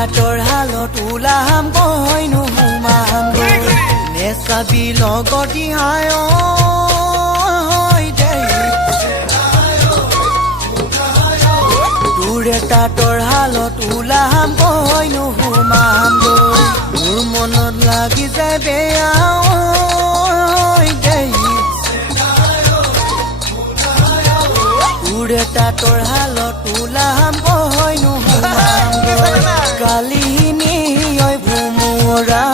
তাঁতৰ হালত ওলাম গৈ নোসোমাম গৈ নেচাবি লগতি হায় তোৰে তাঁতৰ হালত ওলাম গৈ নোসোমাম গৈ মোৰ মনত লাগি যায় বেয়া তোৰে তাঁতৰ হালত ওলাম গৈ নোসোমাম গৈ কালিনী ঐ ভোমোৰা